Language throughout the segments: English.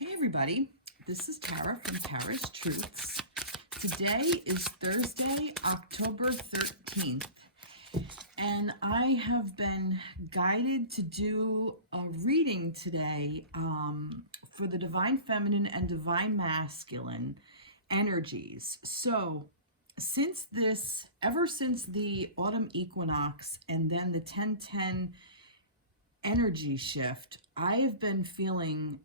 Hey everybody, this is Tara from Tara's Truths. Today is Thursday, October 13th, and I have been guided to do a reading today for the Divine Feminine and Divine Masculine energies. So, ever since the Autumn Equinox and then the 10-10 energy shift, I have been feeling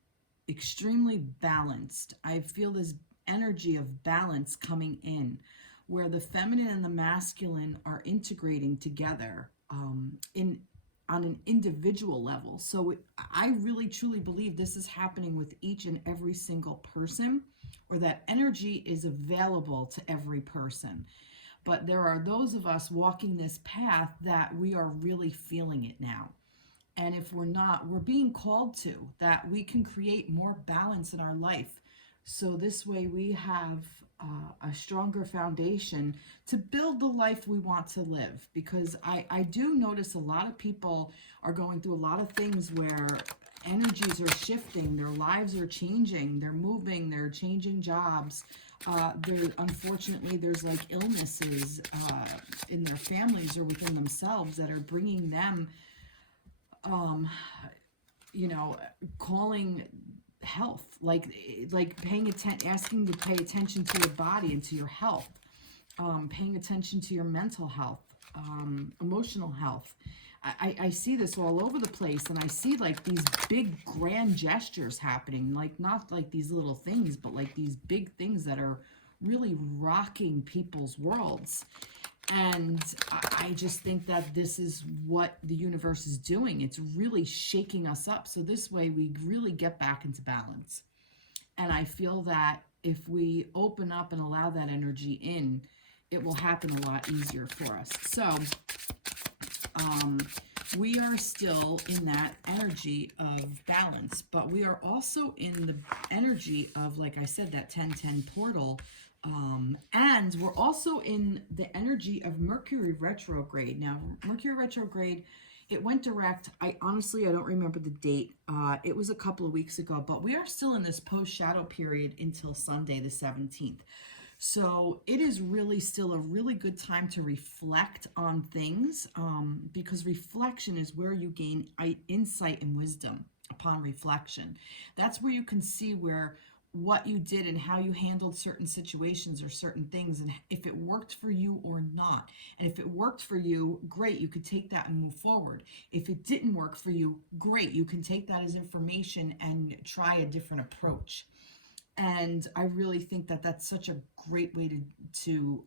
extremely balanced. I feel this energy of balance coming in where the feminine and the masculine are integrating together in on an individual level. So I really truly believe this is happening with each and every single person, or that energy is available to every person. But there are those of us walking this path that we are really feeling it now. And if we're not, we're being called to that we can create more balance in our life. So this way we have a stronger foundation to build the life we want to live. Because I do notice a lot of people are going through a lot of things where energies are shifting, their lives are changing, they're moving, they're changing jobs. Unfortunately, there's like illnesses in their families or within themselves that are bringing them calling health, like paying attention, asking to pay attention to your body and to your health, paying attention to your mental health, emotional health. I see this all over the place, and I see like these big grand gestures happening, like not like these little things, but like these big things that are really rocking people's worlds. And I just think that this is what the universe is doing. It's really shaking us up. So this way we really get back into balance. And I feel that if we open up and allow that energy in, it will happen a lot easier for us. So we are still in that energy of balance, but we are also in the energy of, like I said, that 10-10 portal. And we're also in the energy of Mercury retrograde. Now, Mercury retrograde, it went direct. I don't remember the date. It was a couple of weeks ago, but we are still in this post-shadow period until Sunday, the 17th. So it is really still a really good time to reflect on things, because reflection is where you gain insight and wisdom upon reflection. That's where you can see what you did and how you handled certain situations or certain things, and if it worked for you or not. And if it worked for you, great, you could take that and move forward. If it didn't work for you, great, you can take that as information and try a different approach. And I really think that that's such a great way to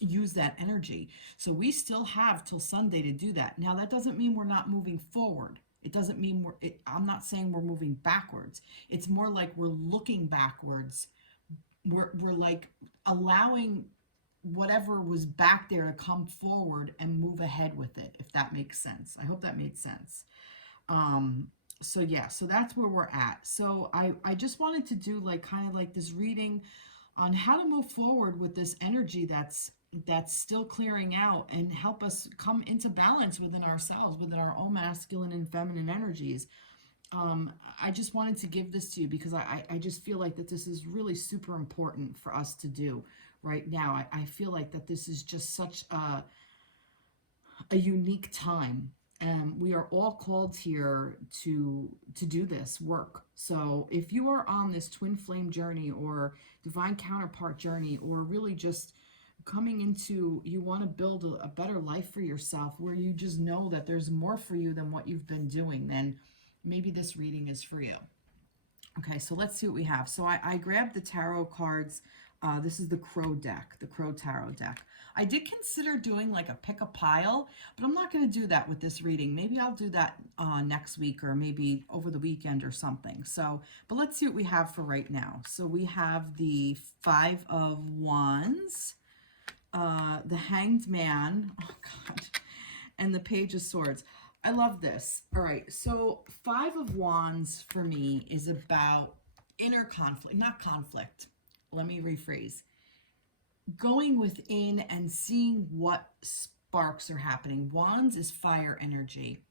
use that energy. So we still have till Sunday to do that. Now, that doesn't mean we're not moving forward. It doesn't mean I'm not saying we're moving backwards. It's more like we're looking backwards. We're like allowing whatever was back there to come forward and move ahead with it, if that makes sense. I hope that made sense. So yeah, so that's where we're at. So I just wanted to do like kind of like this reading on how to move forward with this energy that's still clearing out, and help us come into balance within ourselves, within our own masculine and feminine energies. I just wanted to give this to you because I just feel like that this is really super important for us to do right now. I feel like that this is just such a unique time. We are all called here to do this work. So if you are on this twin flame journey or divine counterpart journey, or really just coming into, you want to build a better life for yourself, where you just know that there's more for you than what you've been doing, then maybe this reading is for you. Okay, so let's see what we have. So I grabbed the tarot cards. This is the Crow deck, the Crow Tarot deck. I did consider doing like a pick a pile, but I'm not going to do that with this reading. Maybe I'll do that next week, or maybe over the weekend or something. So, but let's see what we have for right now. So we have the Five of Wands, the Hanged Man, oh God, and the Page of Swords. I love this. All right, so Five of Wands for me is about inner conflict, not conflict. Let me rephrase. Going within and seeing what sparks are happening. Wands is fire energy.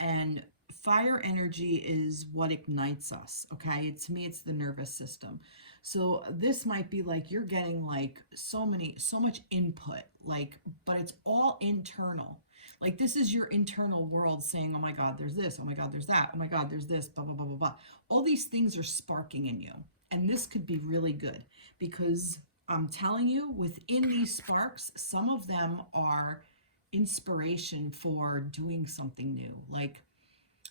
And fire energy is what ignites us, okay? To me, it's the nervous system. So this might be like you're getting like so much input, like, but it's all internal. Like this is your internal world saying, oh my God, there's this, oh my God, there's that, oh my God, there's this, blah, blah, blah, blah, blah. All these things are sparking in you. And this could be really good because I'm telling you, within these sparks, some of them are inspiration for doing something new, like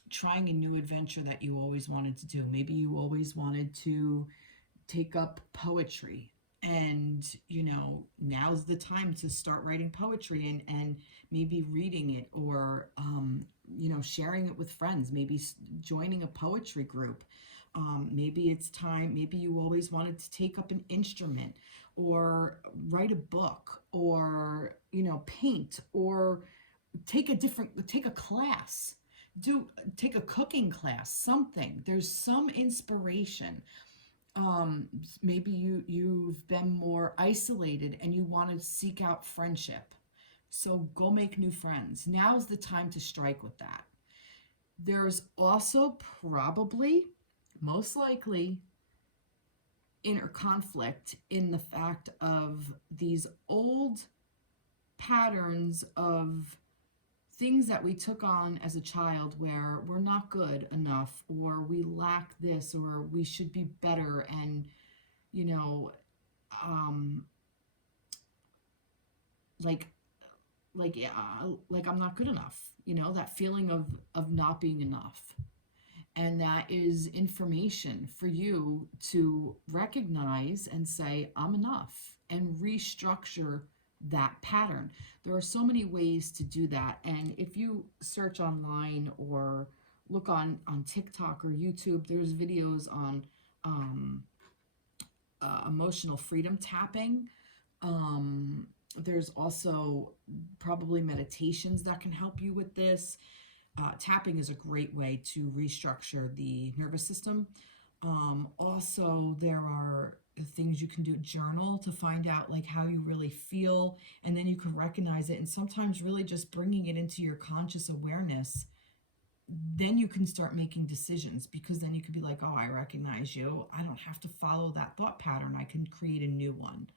trying a new adventure that you always wanted to do. Maybe you always wanted to take up poetry, and now's the time to start writing poetry, and maybe reading it, or sharing it with friends, maybe joining a poetry group. Maybe it's time, maybe you always wanted to take up an instrument or write a book, or paint, or take a class, take a cooking class, something. There's some inspiration. Maybe you've been more isolated and you want to seek out friendship, so go make new friends. Now's the time to strike with that. There's also probably, most likely, inner conflict in the fact of these old patterns of things that we took on as a child, where we're not good enough, or we lack this, or we should be better, and you know um like like I'm not good enough, that feeling of not being enough. And that is information for you to recognize and say, I'm enough, and restructure that pattern. There are so many ways to do that. And if you search online or look on TikTok or YouTube, there's videos on um, emotional freedom tapping. There's also probably meditations that can help you with this. Tapping is a great way to restructure the nervous system. Also, there are things you can do. Journal to find out like how you really feel, and then you can recognize it. And sometimes really just bringing it into your conscious awareness, then you can start making decisions, because then you could be like, oh, I recognize you. I don't have to follow that thought pattern. I can create a new one.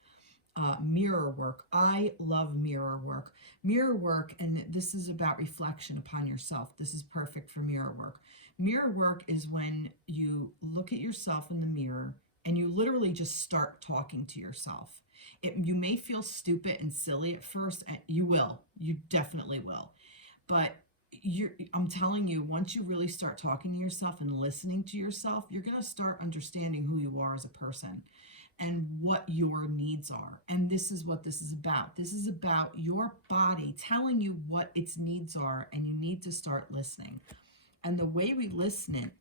Mirror work. I love mirror work. Mirror work, and this is about reflection upon yourself. This is perfect for mirror work. Mirror work is when you look at yourself in the mirror and you literally just start talking to yourself. You may feel stupid and silly at first, and you will. You definitely will. But I'm telling you, once you really start talking to yourself and listening to yourself, you're going to start understanding who you are as a person and what your needs are. And this is what this is about. This is about your body telling you what its needs are, and you need to start listening. And the way we listen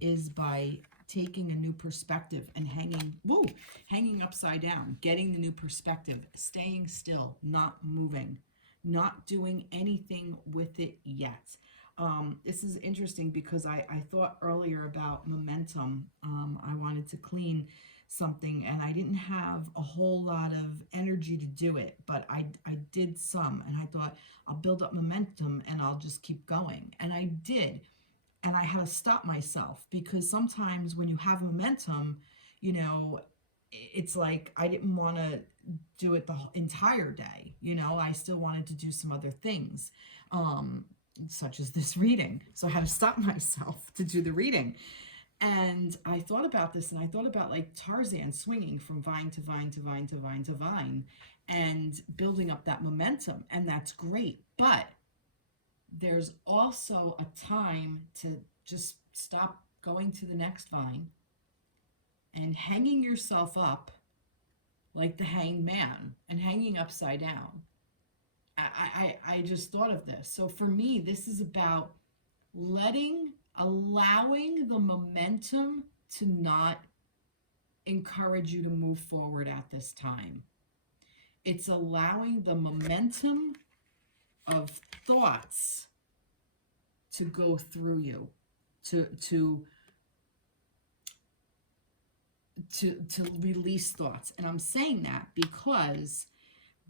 is by taking a new perspective and hanging upside down, getting the new perspective, staying still, not moving, not doing anything with it yet. This is interesting because I thought earlier about momentum. I wanted to clean something and I didn't have a whole lot of energy to do it, but I did some, and I thought I'll build up momentum and I'll just keep going. And I did. And I had to stop myself, because sometimes when you have momentum, it's like I didn't want to do it the entire day. I still wanted to do some other things, such as this reading. So I had to stop myself to do the reading. And I thought about this, and I thought about like Tarzan swinging from vine to vine to vine to vine to vine and building up that momentum. And that's great. But there's also a time to just stop going to the next vine and hanging yourself up like the hanged man and hanging upside down. I just thought of this. So for me, this is about allowing the momentum to not encourage you to move forward at this time. It's allowing the momentum of thoughts to go through you, to release thoughts. And I'm saying that because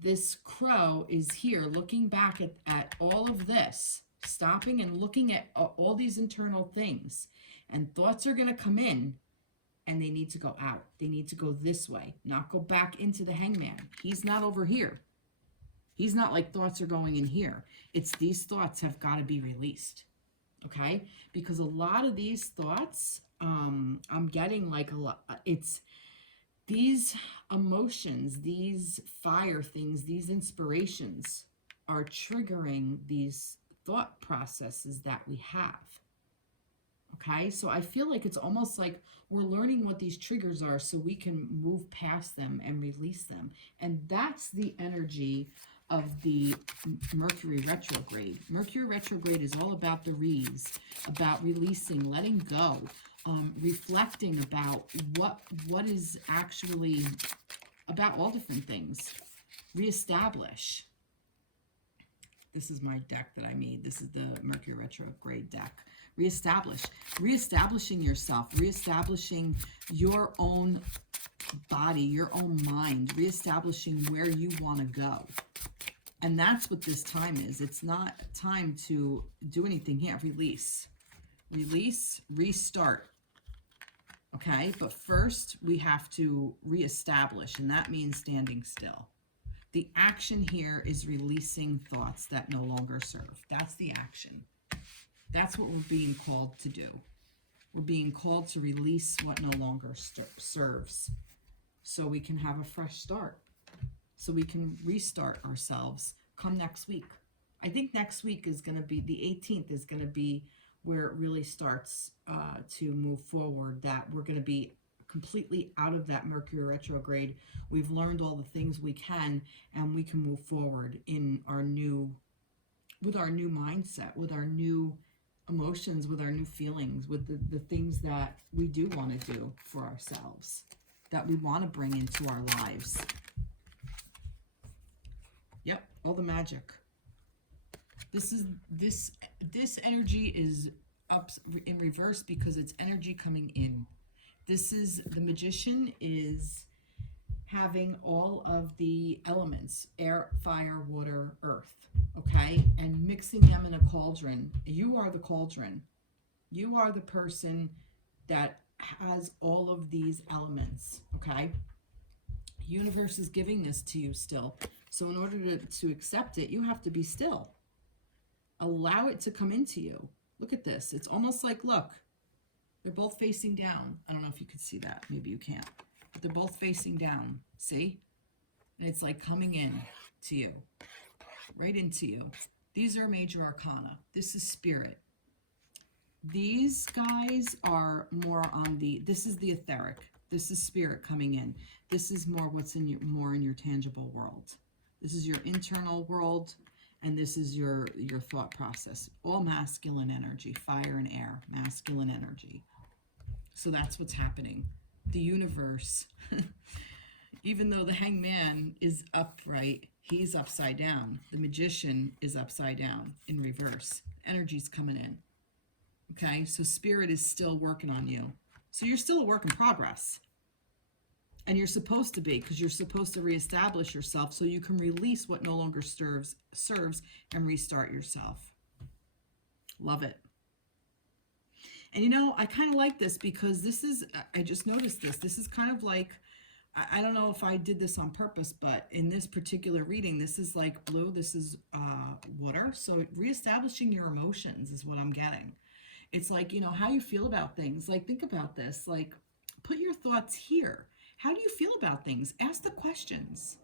this crow is here looking back at all of this, stopping and looking at all these internal things. And thoughts are going to come in, and they need to go out. They need to go this way, not go back into the hangman. He's not over here. He's not like thoughts are going in here. It's these thoughts have got to be released, okay? Because a lot of these thoughts, I'm getting like a lot, it's these emotions, these fire things, these inspirations are triggering these thought processes that we have. Okay, so I feel like it's almost like we're learning what these triggers are so we can move past them and release them. And that's the energy of the Mercury retrograde. Mercury retrograde is all about the about releasing, letting go, reflecting about what is actually about all different things. Reestablish. This is my deck that I made. This is the Mercury retrograde deck. Reestablishing yourself, reestablishing your own body, your own mind, reestablishing where you want to go. And that's what this time is. It's not time to do anything here. Release, restart. Okay, but first we have to reestablish, and that means standing still. The action here is releasing thoughts that no longer serve. That's the action. That's what we're being called to do. We're being called to release what no longer serves, so we can have a fresh start, so we can restart ourselves come next week. I think next week is going to be, the 18th is going to be where it really starts to move forward, that we're going to be completely out of that Mercury retrograde. We've learned all the things we can, and we can move forward in our new, with our new mindset, with our new emotions, with our new feelings, with the things that we do want to do for ourselves, that we want to bring into our lives. Yep, all the magic. This energy is up in reverse because it's energy coming in. This is, the magician is having all of the elements, air, fire, water, earth, okay? And mixing them in a cauldron. You are the cauldron. You are the person that has all of these elements, okay? Universe is giving this to you still. So in order to accept it, you have to be still. Allow it to come into you. Look at this. It's almost like, look, they're both facing down. I don't know if you could see that. Maybe you can't. But they're both facing down. See? And it's like coming in to you. Right into you. These are major arcana. This is spirit. These guys are more on the, this is the etheric. This is spirit coming in. This is more what's in your, more in your tangible world. This is your internal world, and this is your thought process. All masculine energy, fire and air, masculine energy. So that's what's happening. The universe, even though the hangman is upright, he's upside down. The magician is upside down in reverse. Energy's coming in. Okay, so spirit is still working on you. So you're still a work in progress. And you're supposed to be, because you're supposed to reestablish yourself so you can release what no longer serves and restart yourself. Love it. And you know, I kind of like this because this is, I just noticed this. This is kind of like, I don't know if I did this on purpose, but in this particular reading, this is like blue, this is water. So reestablishing your emotions is what I'm getting. It's like, you know, how you feel about things. Like, think about this. Like, put your thoughts here. How do you feel about things? Ask the questions.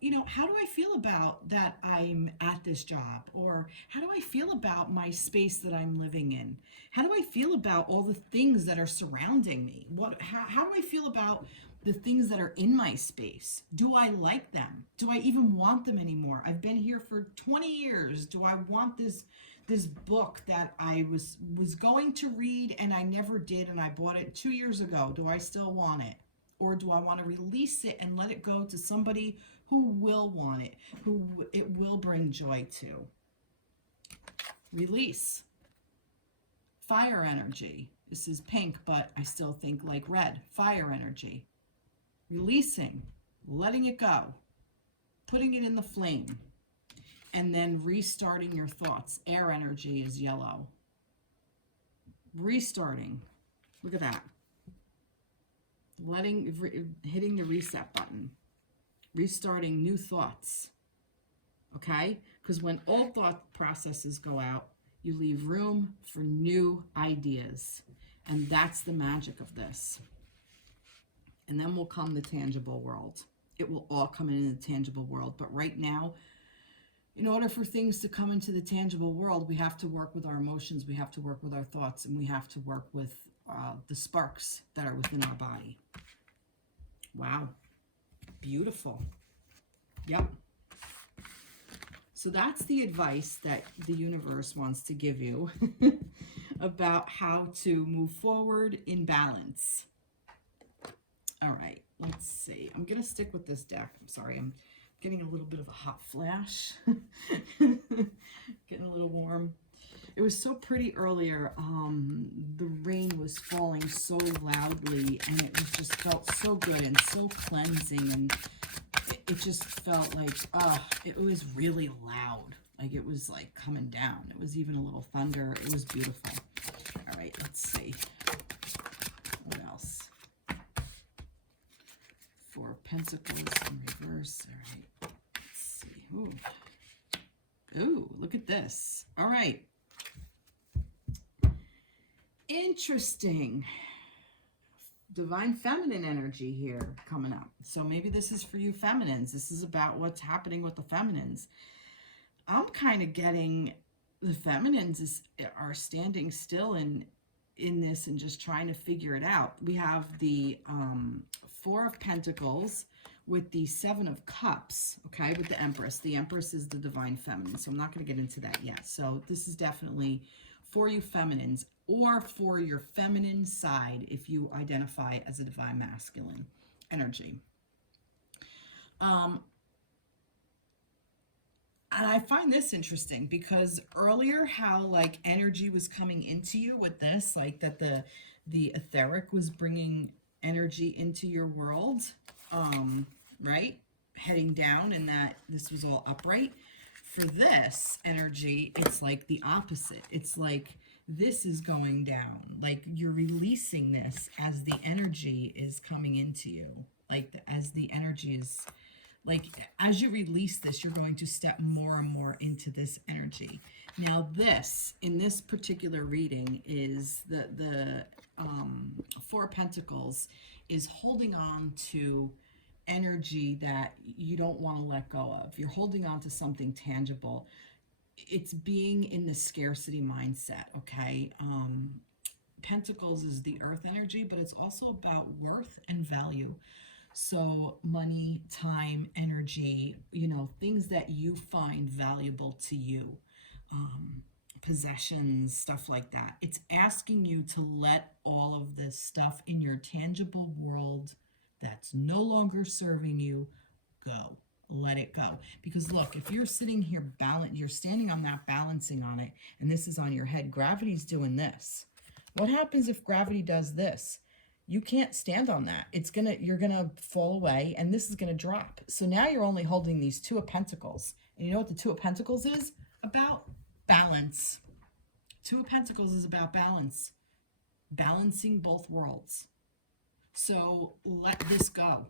You know, how do I feel about that I'm at this job? Or how do I feel about my space that I'm living in? How do I feel about all the things that are surrounding me? How do I feel about the things that are in my space? Do I like them? Do I even want them anymore? I've been here for 20 years. Do I want this book that I was going to read and I never did, and I bought it 2 years ago? Do I still want it? Or do I want to release it and let it go to somebody who will want it, who it will bring joy to? Release. Fire energy. This is pink, but I still think like red. Fire energy. Releasing. Letting it go. Putting it in the flame. And then restarting your thoughts. Air energy is yellow. Restarting. Look at that. Hitting the reset button. Restarting new thoughts. Okay? Because when old thought processes go out, you leave room for new ideas. And that's the magic of this. And then will come the tangible world. It will all come into the tangible world. But right now, in order for things to come into the tangible world, we have to work with our emotions, we have to work with our thoughts, and we have to work with the sparks that are within our body. Wow. Beautiful. Yep. So that's the advice that the universe wants to give you about how to move forward in balance. All right, let's see. I'm going to stick with this deck. I'm sorry, I'm getting a little bit of a hot flash. Getting a little warm. It was so pretty earlier. The rain was falling so loudly, and it was just felt so good and so cleansing, and it just felt like, it was really loud. Like it was like coming down. It was even a little thunder. It was beautiful. All right, let's see. What else? Four of Pentacles in reverse. All right, let's see. Ooh. Ooh, look at this. All right. Interesting. Divine feminine energy here coming up. So maybe this is for you feminines. This is about what's happening with the feminines. I'm kind of getting the feminines are standing still in this and just trying to figure it out. We have the Four of Pentacles with the Seven of Cups, okay, with the Empress. The Empress is the divine feminine, so I'm not going to get into that yet. So this is definitely for you feminines, or for your feminine side if you identify as a divine masculine energy. And I find this interesting because earlier how like energy was coming into you with this, like that the etheric was bringing energy into your world, right? Heading down, and that this was all upright. For this energy, it's like the opposite. It's like this is going down. Like you're releasing this as the energy is coming into you. Like as the energy is, like as you release this, you're going to step more and more into this energy. Now this, in this particular reading, is the Four of Pentacles is holding on to energy that you don't want to let go of. You're holding on to something tangible. It's being in the scarcity mindset, okay? Pentacles is the earth energy, but it's also about worth and value. So money, time, energy, you know, things that you find valuable to you, possessions, stuff like that. It's asking you to let all of this stuff in your tangible world that's no longer serving you go. Let it go. Because look, if you're sitting here you're standing on that, balancing on it, and this is on your head, gravity's doing this. What happens if gravity does this? You can't stand on that. You're gonna fall away, and this is gonna drop. So now you're only holding these Two of Pentacles. And you know what the Two of Pentacles is about? Balance. Two of Pentacles is about balance. Balancing both worlds. So let this go.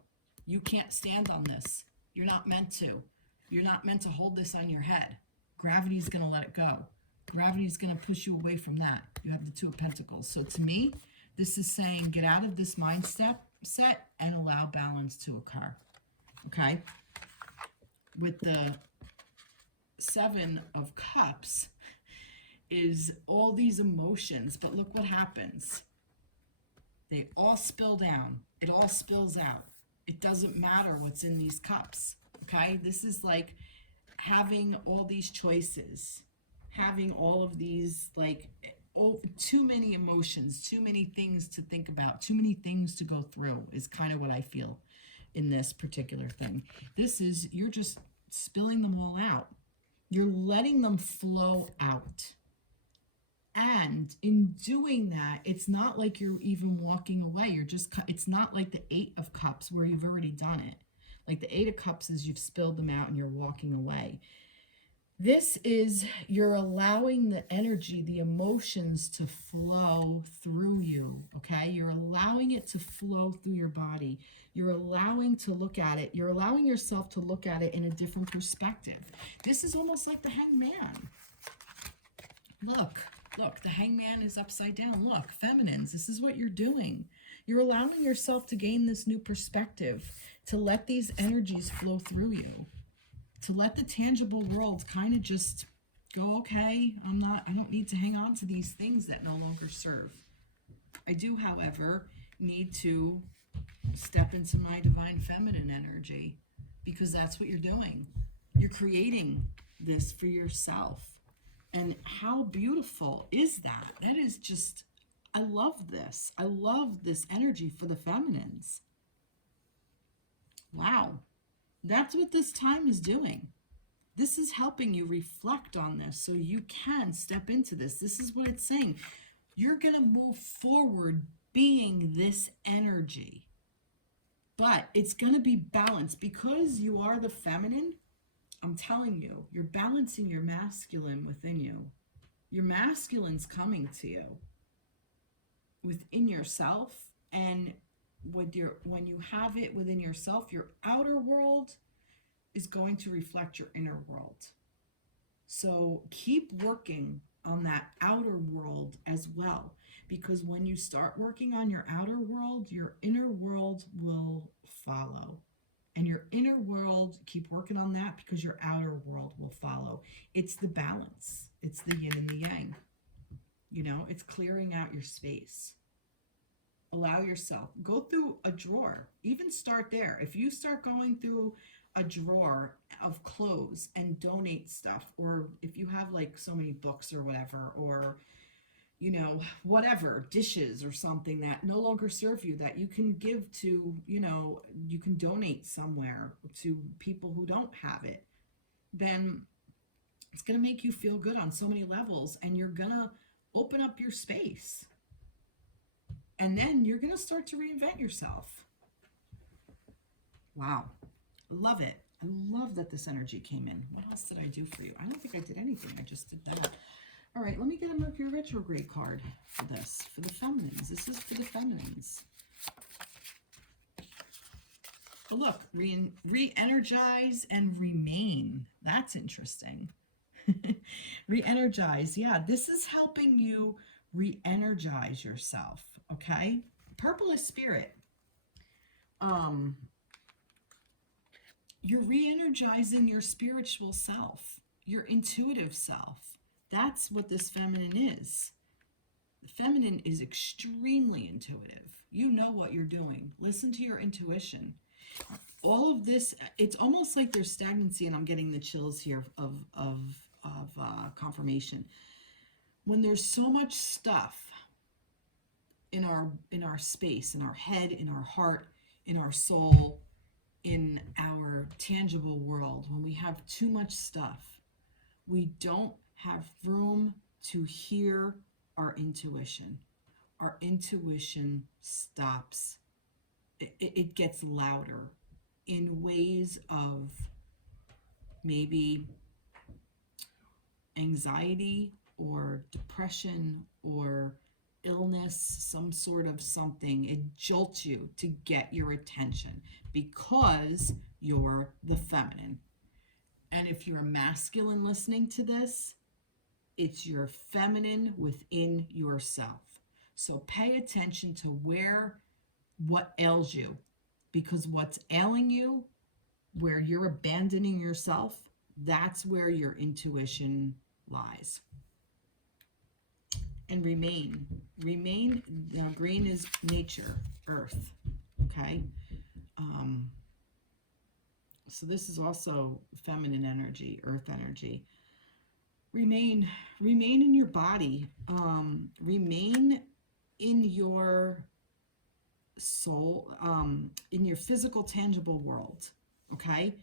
You can't stand on this. You're not meant to. You're not meant to hold this on your head. Gravity's going to let it go. Gravity's going to push you away from that. You have the Two of Pentacles. So to me, this is saying get out of this mindset and allow balance to occur. Okay? With the Seven of Cups is all these emotions, but look what happens. They all spill down. It all spills out. It doesn't matter what's in these cups, okay? This is like having all these choices, having all of these, like, too many emotions, too many things to think about, too many things to go through is kind of what I feel in this particular thing. This is, you're just spilling them all out. You're letting them flow out. And in doing that, it's not like you're even walking away. It's not like the Eight of Cups where you've already done it. Like the Eight of Cups is you've spilled them out and you're walking away. This is, you're allowing the energy, the emotions to flow through you, okay? You're allowing it to flow through your body. You're allowing to look at it. You're allowing yourself to look at it in a different perspective. This is almost like the hangman. Look, look, the hangman is upside down. Look, feminines, this is what you're doing. You're allowing yourself to gain this new perspective, to let these energies flow through you, to let the tangible world kind of just go, okay, I don't need to hang on to these things that no longer serve. I do, however, need to step into my divine feminine energy, because that's what you're doing. You're creating this for yourself. And how beautiful is that? That is just, I love this. I love this energy for the feminines. Wow. That's what this time is doing. This is helping you reflect on this so you can step into this. This is what it's saying. You're going to move forward being this energy. But it's going to be balanced because you are the feminine. I'm telling you, you're balancing your masculine within you. Your masculine's coming to you within yourself, and when you have it within yourself, your outer world is going to reflect your inner world. So keep working on that outer world as well, because when you start working on your outer world, your inner world will follow. And your inner world, keep working on that, because your outer world will follow. It's the balance. It's the yin and the yang. You know, it's clearing out your space. Allow yourself, go through a drawer, even start there. If you start going through a drawer of clothes and donate stuff, or if you have like so many books or whatever, or you know, whatever, dishes or something that no longer serve you, that you can give to, you know, you can donate somewhere to people who don't have it, then it's going to make you feel good on so many levels, and you're going to open up your space. And then you're going to start to reinvent yourself. Wow. Love it. I love that this energy came in. What else did I do for you? I don't think I did anything. I just did that. All right, let me get a Mercury retrograde card for this, for the feminines. This is for the feminines. Oh, look, re-energize and remain. That's interesting. Re-energize. Yeah, this is helping you re-energize yourself, okay? Purple is spirit. You're re-energizing your spiritual self, your intuitive self. That's what this feminine is. The feminine is extremely intuitive. You know what you're doing. Listen to your intuition. All of this, it's almost like there's stagnancy, and I'm getting the chills here of confirmation. When there's so much stuff in our space, in our head, in our heart, in our soul, in our tangible world, when we have too much stuff, we don't have room to hear our intuition. Our intuition stops. It gets louder in ways of maybe anxiety or depression or illness, some sort of something. It jolts you to get your attention because you're the feminine. And if you're a masculine listening to this, it's your feminine within yourself. So pay attention to what ails you, because what's ailing you, where you're abandoning yourself, that's where your intuition lies. And remain. Now, green is nature, earth, okay? So this is also feminine energy, earth energy. Remain in your body. Remain in your soul, in your physical, tangible world, okay?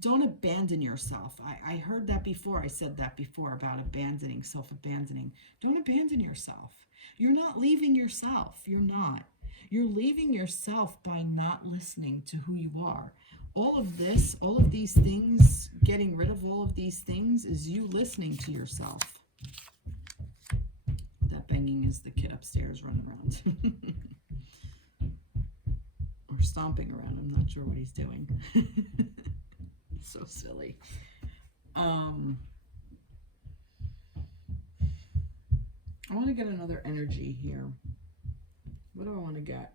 Don't abandon yourself. I heard that before. I said that before about abandoning, self-abandoning. Don't abandon yourself. You're not leaving yourself. You're not. You're leaving yourself by not listening to who you are. all of this, all of these things, getting rid of all of these things is you listening to yourself. That banging is the kid upstairs running around. Or stomping around. I'm not sure what he's doing. So silly. I want to get another energy here. What do I want to get?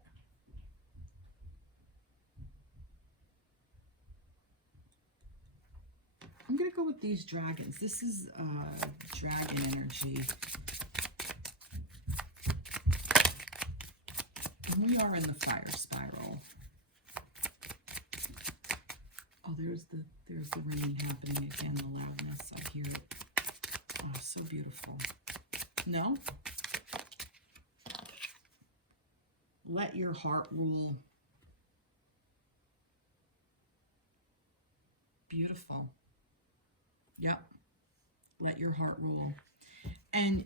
I'm going to go with these dragons. This is dragon energy. And we are in the fire spiral. Oh, there's the ringing happening again, the loudness. I hear it. Oh, so beautiful. No? Let your heart rule. Beautiful. Yep. Let your heart rule. And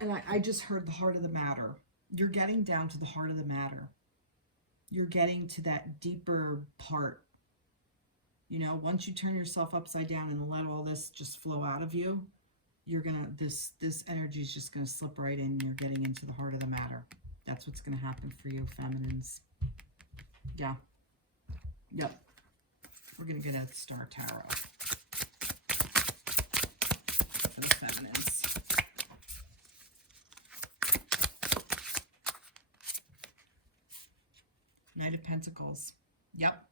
I just heard the heart of the matter. You're getting down to the heart of the matter. You're getting to that deeper part. You know, once you turn yourself upside down and let all this just flow out of you, you're gonna, this energy is just gonna slip right in. You're getting into the heart of the matter. That's what's gonna happen for you, feminines. Yeah. Yep. We're gonna get a star tarot for the feminines. Knight of Pentacles. Yep.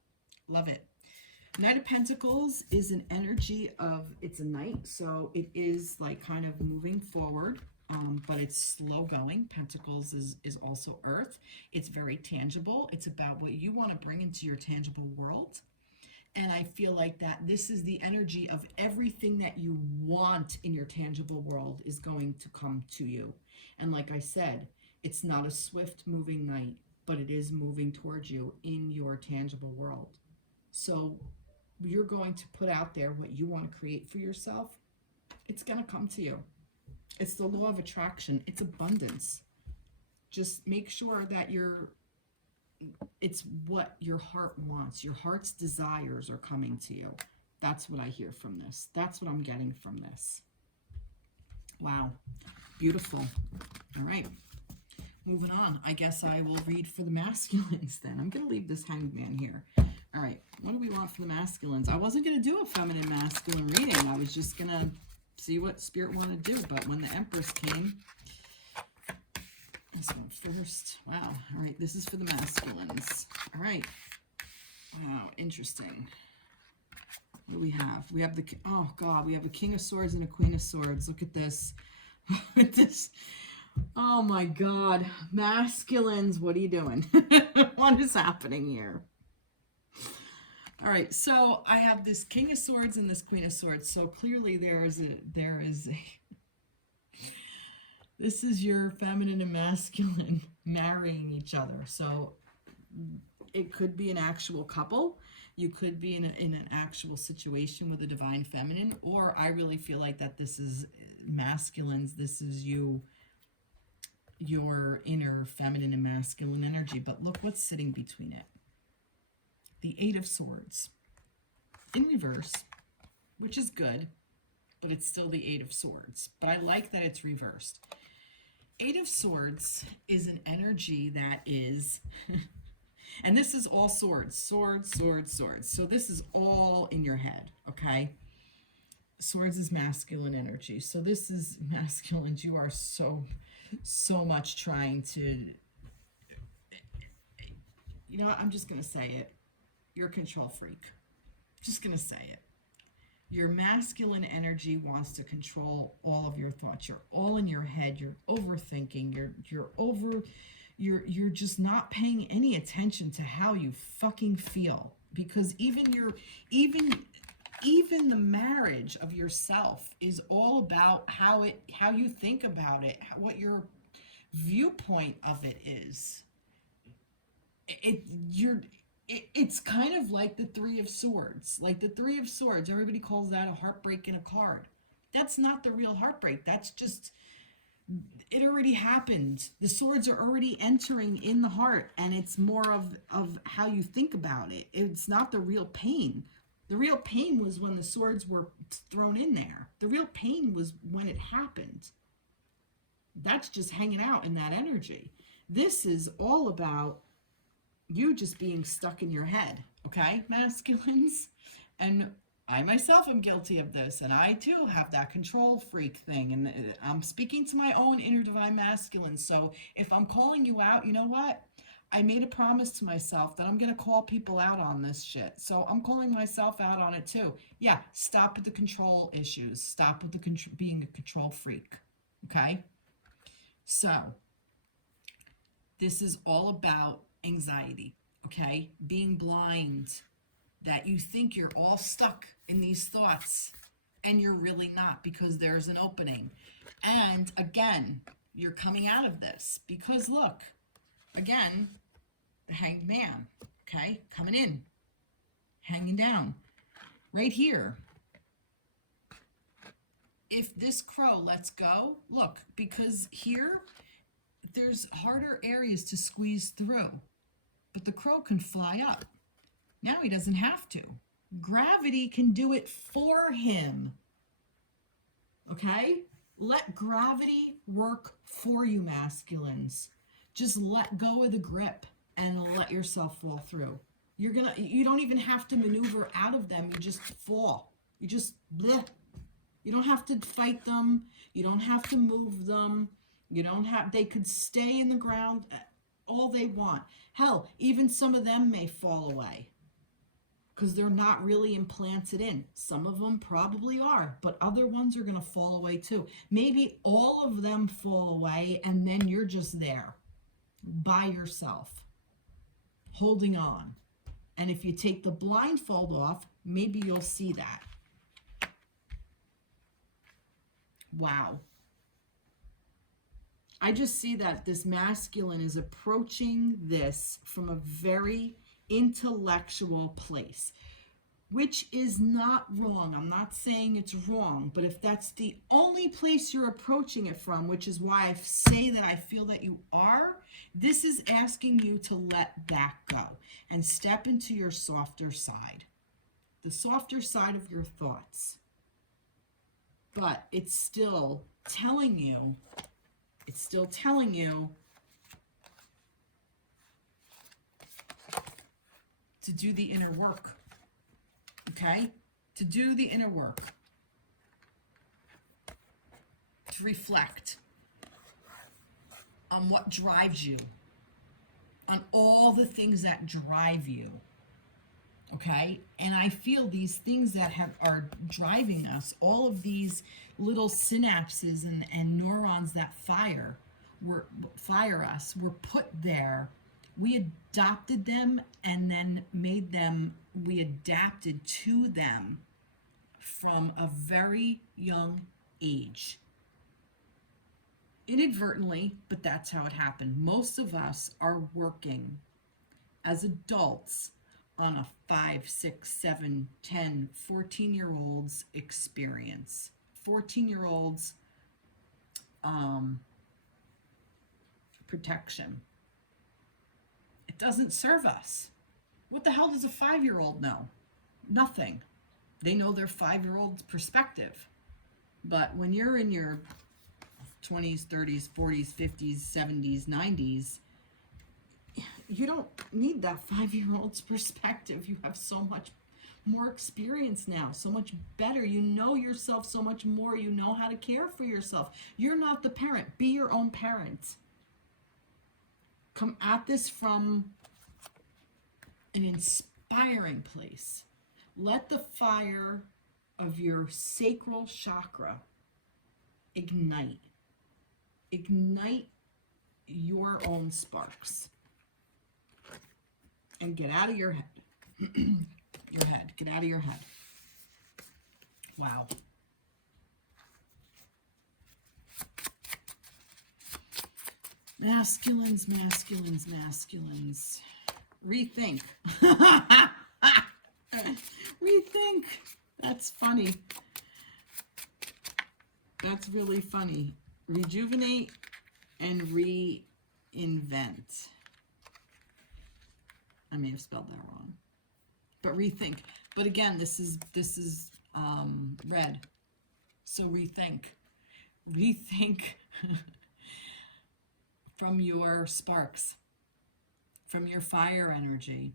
Love it. Knight of Pentacles is an energy of, it's a knight, so it is like kind of moving forward, but it's slow going. Pentacles is also earth. It's very tangible. It's about what you want to bring into your tangible world. And I feel like that this is the energy of everything that you want in your tangible world is going to come to you. And like I said, it's not a swift moving knight, but it is moving towards you in your tangible world. So you're going to put out there what you want to create for yourself. It's going to come to you. It's the law of attraction. It's abundance. Just make sure that it's what your heart wants. Your heart's desires are coming to you. That's what I hear from this. That's what I'm getting from this. Wow. Beautiful. All right. Moving on. I guess I will read for the masculines then. I'm going to leave this Hanged Man here. All right. What do we want for the masculines? I wasn't going to do a feminine masculine reading. I was just going to see what Spirit wanted to do. But when the Empress came, this one first. Wow. All right. This is for the masculines. All right. Wow. Interesting. What do we have? We have the, oh God, we have a King of Swords and a Queen of Swords. Look at this. This. Oh my God. Masculines, what are you doing? What is happening here? All right, so I have this King of Swords and this Queen of Swords. So clearly there is a this is your feminine and masculine marrying each other. So it could be an actual couple. You could be in an actual situation with a divine feminine, or I really feel like that this is masculines. This is your inner feminine and masculine energy. But look what's sitting between it. The Eight of Swords in reverse, which is good, but it's still the Eight of Swords. But I like that it's reversed. Eight of Swords is an energy that is, and this is all swords, swords, swords, swords. So this is all in your head, okay? Swords is masculine energy. So this is masculine. You are so much trying to, you know what, I'm just going to say it. You're a control freak. Just going to say it. Your masculine energy wants to control all of your thoughts. You're all in your head. You're overthinking. You're just not paying any attention to how you fucking feel, because even the marriage of yourself is all about how you think about it, what your viewpoint of it is. It's kind of like the Three of Swords. Like the Three of Swords, everybody calls that a heartbreak in a card. That's not the real heartbreak. That's just It already happened. The swords are already entering in the heart, and it's more of how you think about it. It's not the real pain. The real pain was when the swords were thrown in there. The real pain was when it happened. That's just hanging out in that energy. This is all about you just being stuck in your head, okay, masculines? And I myself am guilty of this, and I too have that control freak thing, and I'm speaking to my own inner divine masculine. So if I'm calling you out, you know what? I made a promise to myself that I'm going to call people out on this shit. So I'm calling myself out on it too. Yeah, stop with the control issues. Stop with the being a control freak, okay? So this is all about anxiety, okay? Being blind, that you think you're all stuck in these thoughts and you're really not, because there's an opening. And again, you're coming out of this because look, again, the Hanged Man, okay? Coming in, hanging down right here. If this crow lets go, look, because here there's harder areas to squeeze through, but the crow can fly up. Now he doesn't have to. Gravity can do it for him. Okay? Let gravity work for you, masculines. Just let go of the grip and let yourself fall through. You don't even have to maneuver out of them. You just fall. You just bleh. You don't have to fight them. You don't have to move them. They could stay in the ground all they want. Hell, even some of them may fall away because they're not really implanted in. Some of them probably are, but other ones are going to fall away too. Maybe all of them fall away and then you're just there by yourself, holding on. And if you take the blindfold off, maybe you'll see that. Wow. I just see that this masculine is approaching this from a very intellectual place, which is not wrong. I'm not saying it's wrong, but if that's the only place you're approaching it from, which is why I say that I feel that you are, this is asking you to let that go and step into your softer side, the softer side of your thoughts. But it's still telling you to do the inner work, okay? To do the inner work, to reflect on what drives you, on all the things that drive you, okay? And I feel these things that are driving us, all of these little synapses and neurons that fire us, were put there. We adopted them and then we adapted to them from a very young age. Inadvertently, but that's how it happened. Most of us are working as adults on a 5, 6, 7, 10, 14-year-olds experience. 14-year-olds protection. It doesn't serve us. What the hell does a 5-year-old know? Nothing. They know their 5-year-old's perspective. But when you're in your 20s, 30s, 40s, 50s, 70s, 90s, you don't need that 5-year-old's perspective. You have so much more experience now, so much better. You know yourself so much more. You know how to care for yourself. You're not the parent. Be your own parent. Come at this from an inspiring place. Let the fire of your sacral chakra ignite. Ignite your own sparks. And get out of your head. Your head. Get out of your head. Wow. Masculines, masculines, masculines. Rethink. Rethink. That's funny. That's really funny. rejuvenate and reinvent. I may have spelled that wrong, but rethink. But again, this is red, so rethink from your sparks, from your fire energy.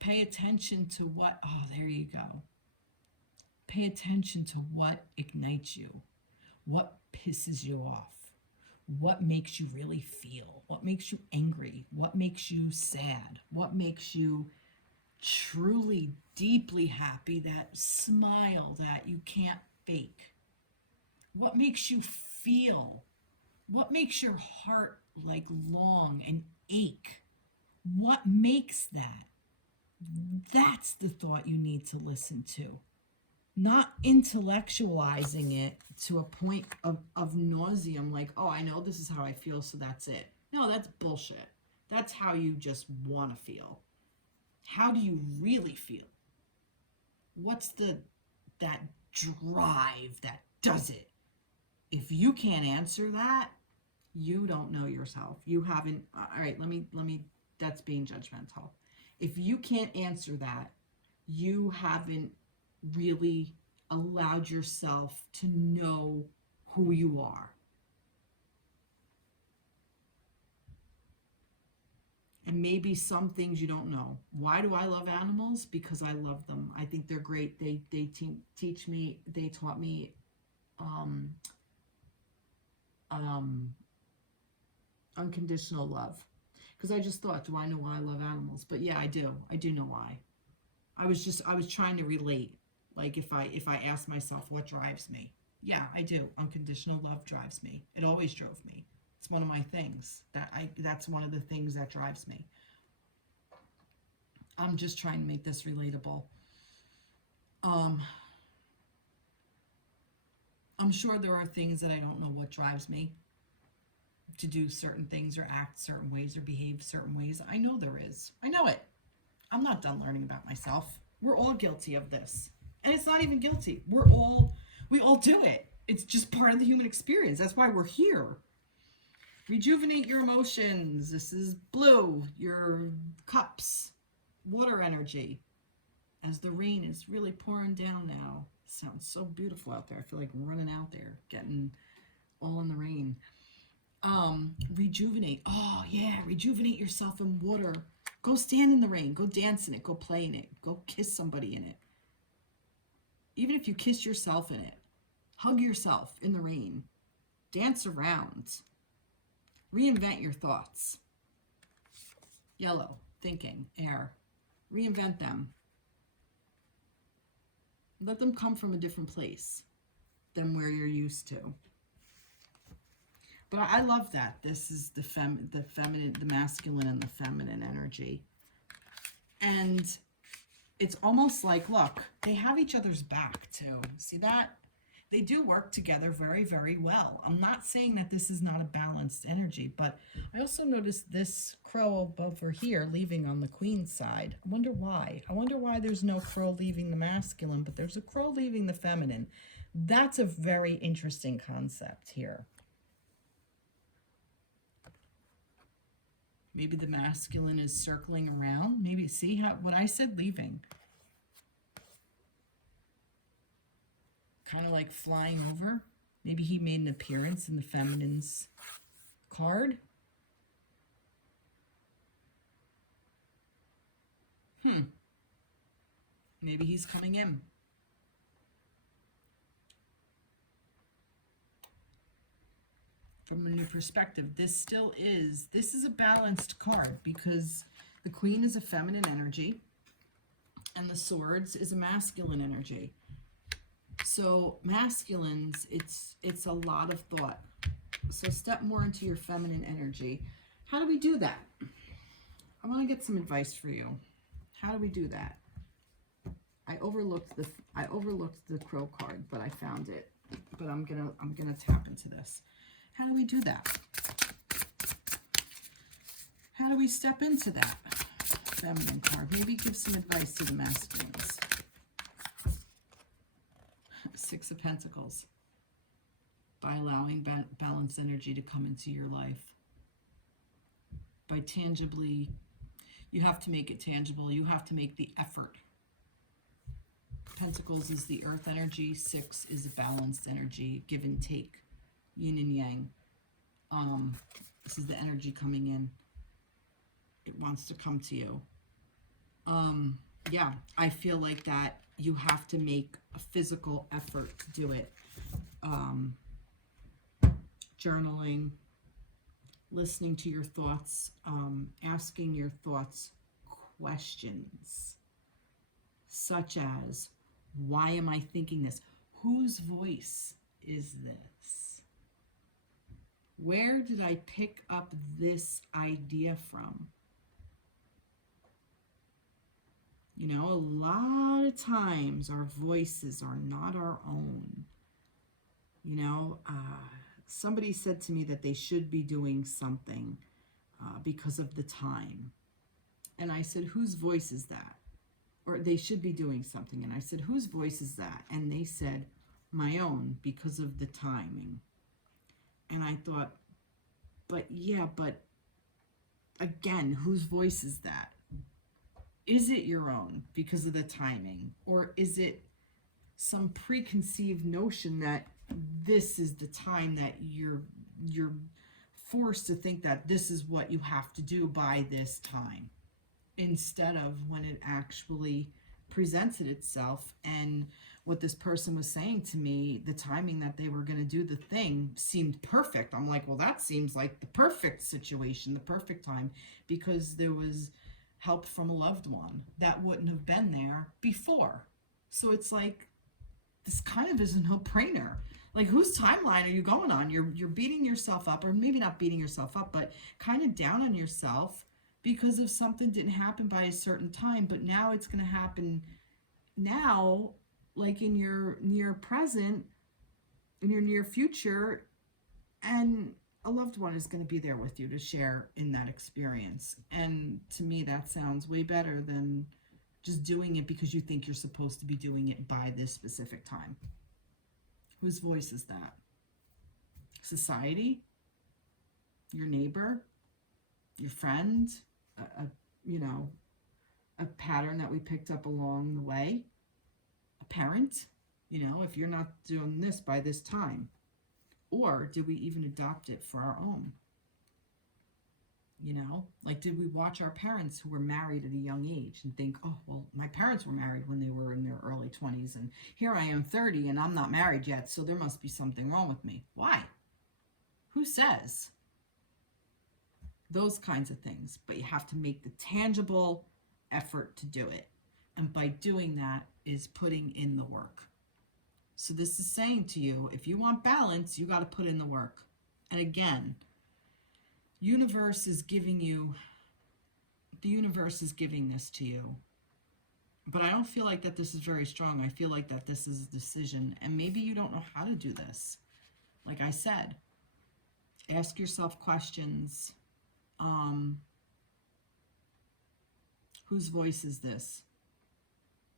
Pay attention to what, oh, there you go. Pay attention to what ignites you, what pisses you off, what makes you really feel, what makes you angry, what makes you sad, what makes you truly, deeply happy, that smile that you can't fake. What makes you feel? What makes your heart like long and ache? What makes that? That's the thought you need to listen to. Not intellectualizing it to a point of nauseum, like, oh, I know this is how I feel, so that's it. No, that's bullshit. That's how you just want to feel. How do you really feel? What's that drive that does it? If you can't answer that, you don't know yourself. You haven't, all right, let me, that's being judgmental. If you can't answer that, you haven't really allowed yourself to know who you are. And maybe some things you don't know. Why do I love animals? Because I love them. I think they're great. They teach me, they taught me unconditional love. Because I just thought, do I know why I love animals? But yeah, I do. I do know why. I was trying to relate. Like if I ask myself what drives me. Yeah, I do. Unconditional love drives me. It always drove me. It's one of my things. That's one of the things that drives me. I'm just trying to make this relatable. I'm sure there are things that I don't know what drives me to do certain things or act certain ways or behave certain ways. I know there is. I know it. I'm not done learning about myself. We're all guilty of this. And it's not even guilty. We all do it. It's just part of the human experience. That's why we're here. Rejuvenate your emotions. This is blue, your cups, water energy. As the rain is really pouring down now. It sounds so beautiful out there. I feel like running out there, getting all in the rain. Rejuvenate. Oh yeah, rejuvenate yourself in water. Go stand in the rain. Go dance in it. Go play in it. Go kiss somebody in it. Even if you kiss yourself in it. Hug yourself in the rain. Dance around. Reinvent your thoughts. Yellow, thinking, air. Reinvent them. Let them come from a different place than where you're used to. But I love that. This is the feminine, the masculine and the feminine energy. And it's almost like, look, they have each other's back too. See that? They do work together very, very well. I'm not saying that this is not a balanced energy, but I also noticed this crow over here leaving on the queen's side. I wonder why. I wonder why there's no crow leaving the masculine, but there's a crow leaving the feminine. That's a very interesting concept here. Maybe the masculine is circling around. Maybe, see how what I said, leaving. Kind of like flying over. Maybe he made an appearance in the feminine's card. Maybe he's coming in. From a new perspective, this is a balanced card because the queen is a feminine energy and the swords is a masculine energy. So masculines, it's a lot of thought. So step more into your feminine energy. How do we do that? I want to get some advice for you. How do we do that? I overlooked the crow card, but I found it. But I'm gonna tap into this. How do we do that? How do we step into that feminine card? Maybe give some advice to the masculines. Six of Pentacles. by allowing balanced energy to come into your life. By tangibly, you have to make it tangible. You have to make the effort. Pentacles is the earth energy. 6 is a balanced energy, give and take, yin and yang. This is the energy coming in. It wants to come to you. Yeah, I feel like that you have to make a physical effort to do it. Journaling, listening to your thoughts, asking your thoughts questions, such as, why am I thinking this? Whose voice is this? Where did I pick up this idea from? You know, a lot of times our voices are not our own. You know, somebody said to me that they should be doing something because of the time. And I said, whose voice is that? Or they should be doing something. And I said, whose voice is that? And they said, my own, because of the timing. And I thought, but yeah, but again, whose voice is that? Is it your own because of the timing? Or is it some preconceived notion that this is the time that you're forced to think that this is what you have to do by this time, instead of when it actually presented itself? And what this person was saying to me, the timing that they were going to do the thing seemed perfect. I'm like, well, that seems like the perfect situation, the perfect time, because there was help from a loved one that wouldn't have been there before. So it's like, this kind of is a no-brainer. Like, whose timeline are you going on? You're beating yourself up, or maybe not beating yourself up, but kind of down on yourself because of something didn't happen by a certain time, but now it's going to happen now, like in your near present, in your near future, and a loved one is going to be there with you to share in that experience. And to me, that sounds way better than just doing it because you think you're supposed to be doing it by this specific time. Whose voice is that? Society? Your neighbor? Your friend? You know, a pattern that we picked up along the way? A parent? You know, if you're not doing this by this time. Or did we even adopt it for our own? You know, like, did we watch our parents who were married at a young age and think, oh, well, my parents were married when they were in their early 20s, and here I am 30 and I'm not married yet, so there must be something wrong with me. Why? Who says? Those kinds of things. But you have to make the tangible effort to do it. And by doing that is putting in the work. So this is saying to you, if you want balance, you got to put in the work. And again, the universe is giving this to you. But I don't feel like that this is very strong. I feel like that this is a decision. And maybe you don't know how to do this. Like I said, ask yourself questions. Whose voice is this?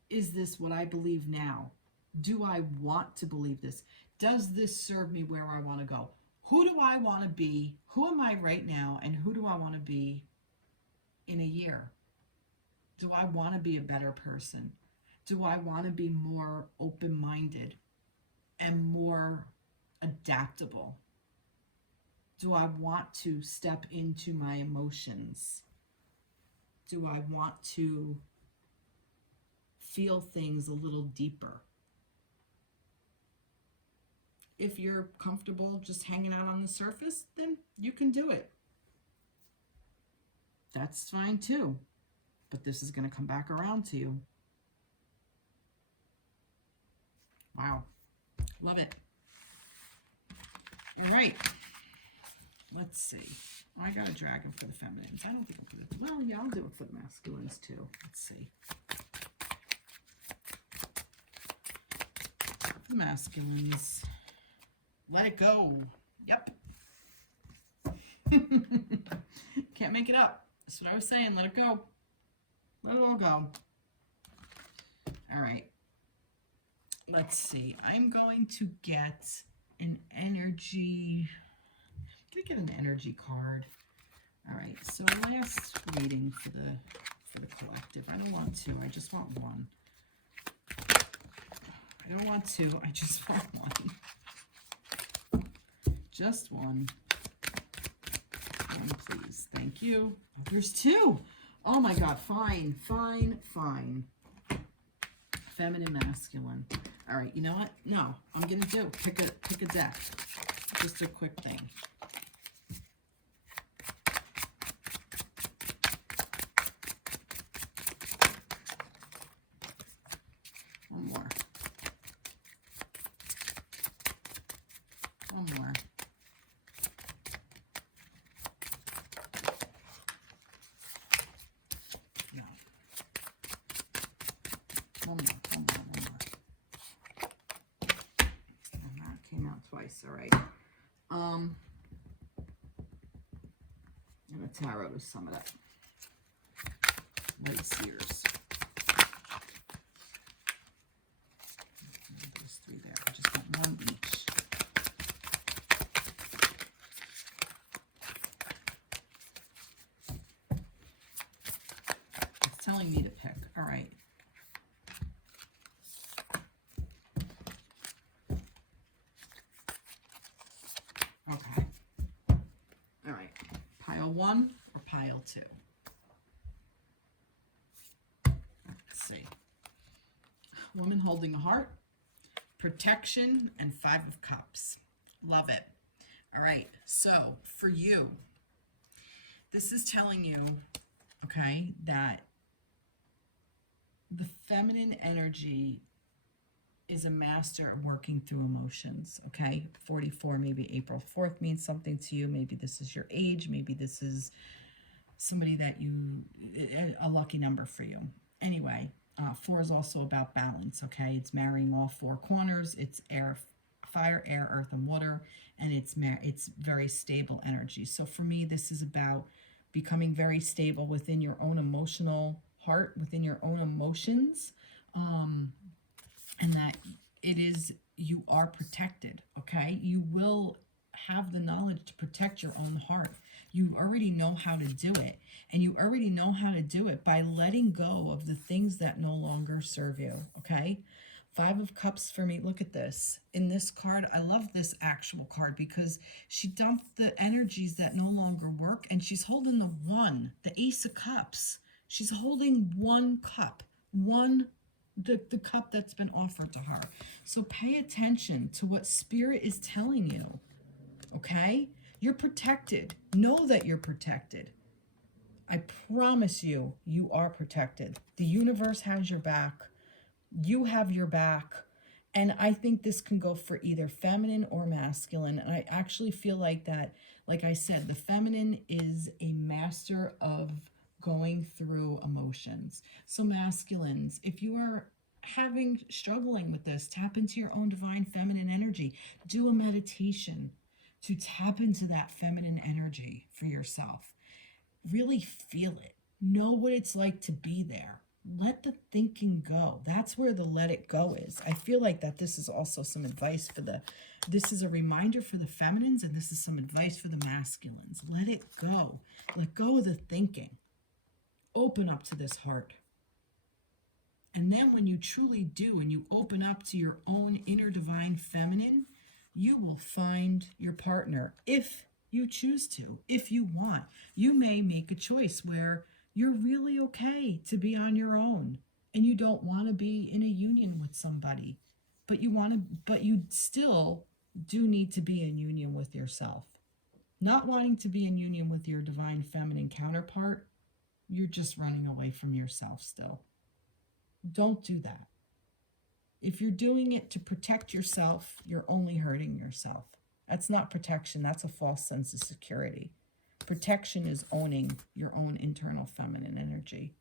Is this what I believe now? Do I want to believe this? Does this serve me where I want to go? Who do I want to be? Who am I right now? And who do I want to be in a year? Do I want to be a better person? Do I want to be more open-minded and more adaptable? Do I want to step into my emotions? Do I want to feel things a little deeper? If you're comfortable just hanging out on the surface, then you can do it. That's fine too. But this is going to come back around to you. Wow. Love it. All right. Let's see. I got a dragon for the feminines. I don't think I'll put it. Well, yeah, I'll do it for the masculines too. Let's see. For the masculines. Let it go. Yep. Can't make it up. That's what I was saying. Let it go. Let it all go. All right. Let's see. I'm going to get an energy. Can I get an energy card? All right, so last reading for the collective. I don't want two, I just want one. I don't want two, I just want one. Just one. One, please. Thank you. Oh, there's two. Oh my God, fine, fine, fine. Feminine, masculine. All right, you know what? No, I'm gonna pick a deck. Just a quick thing. One more. One more. No. One more. And that came out twice. All right. And a tarot to sum it up. White seers. There's three there. I just want one each. It's telling me to pick. All right. Okay. All right. Pile one or pile two? Let's see. Woman holding a heart, protection, and 5 of Cups. Love it. All right. So for you, this is telling you, okay, that the feminine energy is a master at working through emotions, okay? 44, maybe April 4th means something to you. Maybe this is your age. Maybe this is somebody that a lucky number for you. Anyway, 4 is also about balance, okay? It's marrying all 4 corners. It's air, fire, air, earth, and water, and it's very stable energy. So for me, this is about becoming very stable within your own emotional heart, within your own emotions, and that you are protected, okay? You will have the knowledge to protect your own heart. You already know how to do it, and you already know how to do it by letting go of the things that no longer serve you, okay? 5 of Cups for me, look at this. In this card, I love this actual card because she dumped the energies that no longer work, and she's holding the one, the Ace of Cups. She's holding one cup, the cup that's been offered to her. So pay attention to what Spirit is telling you, okay? You're protected. Know that you're protected. I promise you, you are protected. The universe has your back. You have your back. And I think this can go for either feminine or masculine. And I actually feel like that, like I said, the feminine is a master of going through emotions. So masculines, if you are struggling with this, tap into your own divine feminine energy. Do a meditation to tap into that feminine energy for yourself. Really feel it. Know what it's like to be there. Let the thinking go. That's where the let it go is. I feel like that this is also some advice this is a reminder for the feminines, and this is some advice for the masculines. Let it go. Let go of the thinking. Open up to this heart. And then when you truly do, and you open up to your own inner divine feminine, you will find your partner if you choose to, if you want. You may make a choice where you're really okay to be on your own and you don't want to be in a union with somebody, but you still do need to be in union with yourself. Not wanting to be in union with your divine feminine counterpart, you're just running away from yourself still. Don't do that. If you're doing it to protect yourself, you're only hurting yourself. That's not protection. That's a false sense of security. Protection is owning your own internal feminine energy.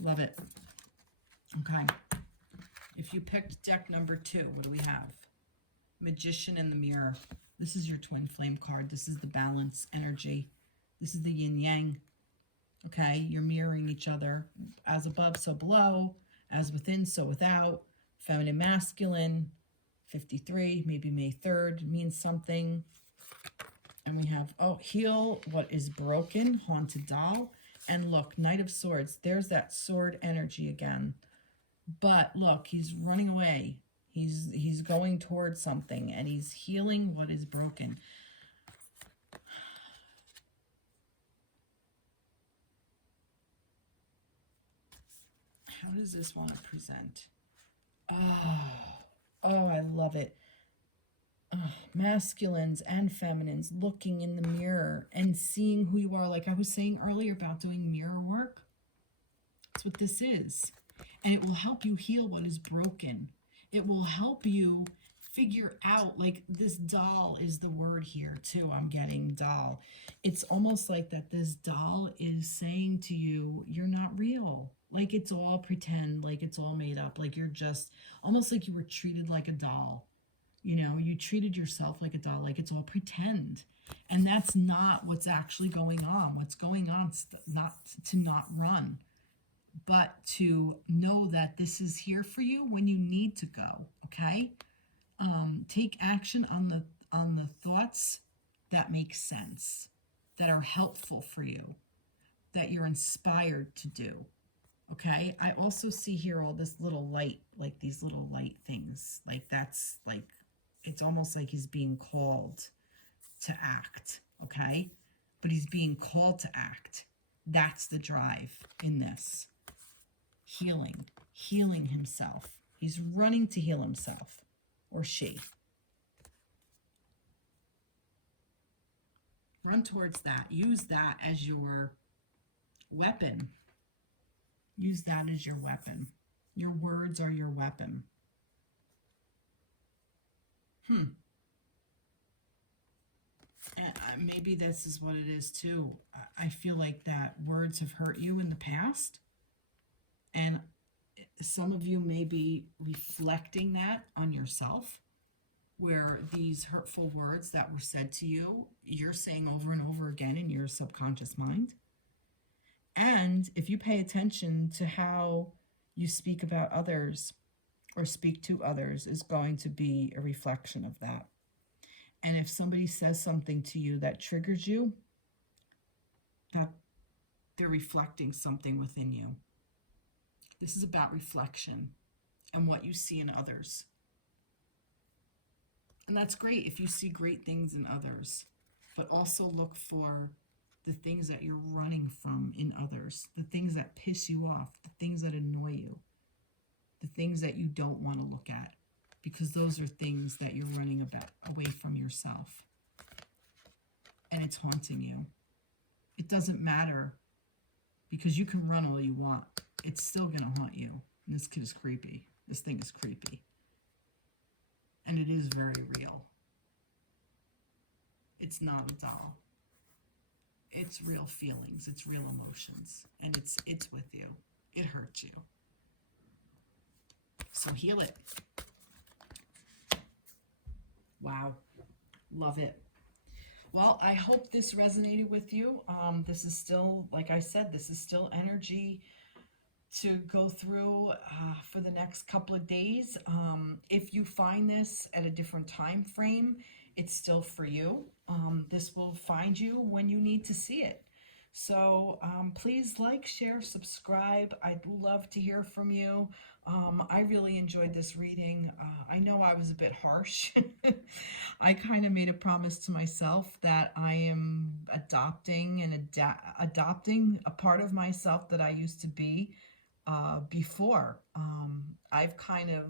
Love it. Okay. If you picked deck number 2, what do we have? Magician in the Mirror. This is your twin flame card. This is the balance energy. This is the yin yang. Okay, you're mirroring each other. As above, so below. As within, so without. Feminine, masculine. 53, maybe May 3rd means something. And we have, oh, heal what is broken, haunted doll. And look, Knight of Swords, there's that sword energy again. But look, he's running away. He's going towards something, and he's healing what is broken. How does this want to present? Oh, I love it. Masculines and feminines looking in the mirror and seeing who you are. Like I was saying earlier about doing mirror work. That's what this is. And it will help you heal what is broken. It will help you figure out, like this doll is the word here too. I'm getting doll. It's almost like that this doll is saying to you, you're not real. Like it's all pretend, like it's all made up. Like you're just almost like you were treated like a doll. You know, you treated yourself like a doll, like it's all pretend. And that's not what's actually going on. What's going on is not run, but to know that this is here for you when you need to go, okay? Take action on the thoughts that make sense, that are helpful for you, that you're inspired to do, okay? I also see here all this little light, like these little light things. Like that's like, it's almost like he's being called to act, okay? But he's being called to act. That's the drive in this. Healing himself. He's running to heal himself, or she. Run towards that. Use that as your weapon. Use that as your weapon. Your words are your weapon. And maybe this is what it is too. I feel like that words have hurt you in the past. And some of you may be reflecting that on yourself, where these hurtful words that were said to you, you're saying over and over again in your subconscious mind. And if you pay attention to how you speak about others or speak to others, is going to be a reflection of that. And if somebody says something to you that triggers you, that they're reflecting something within you. This is about reflection and what you see in others. And that's great if you see great things in others, but also look for the things that you're running from in others, the things that piss you off, the things that annoy you, the things that you don't want to look at, because those are things that you're running away from yourself. And it's haunting you. It doesn't matter, because you can run all you want. It's still going to haunt you. And this kid is creepy. This thing is creepy. And it is very real. It's not a doll. It's real feelings. It's real emotions. And it's with you. It hurts you. So heal it. Wow. Love it. Well, I hope this resonated with you. This is still, like I said, this is still energy to go through for the next couple of days. If you find this at a different time frame, it's still for you. This will find you when you need to see it. So please like, share, subscribe. I'd love to hear from you. I really enjoyed this reading. I know I was a bit harsh. I kind of made a promise to myself that I am adopting and adopting a part of myself that I used to be before. I've kind of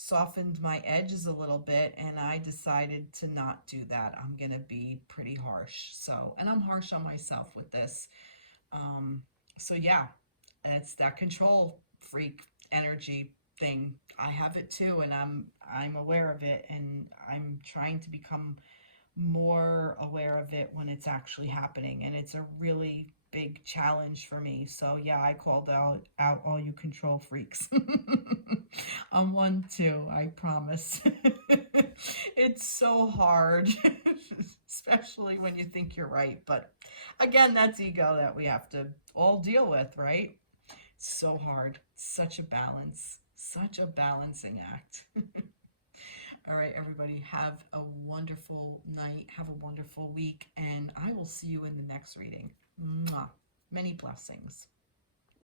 softened my edges a little bit, and I decided to not do that. I'm going to be pretty harsh. And I'm harsh on myself with this. So yeah, it's that control freak energy thing. I have it too, and I'm aware of it, and I'm trying to become more aware of it when it's actually happening, and it's a really big challenge for me. So yeah, I called out all you control freaks. I'm one too, I promise. It's so hard, especially when you think you're right. But again, that's ego that we have to all deal with, right? So hard. Such a balance. Such a balancing act. All right, everybody, have a wonderful night. Have a wonderful week, and I will see you in the next reading. Mwah. Many blessings.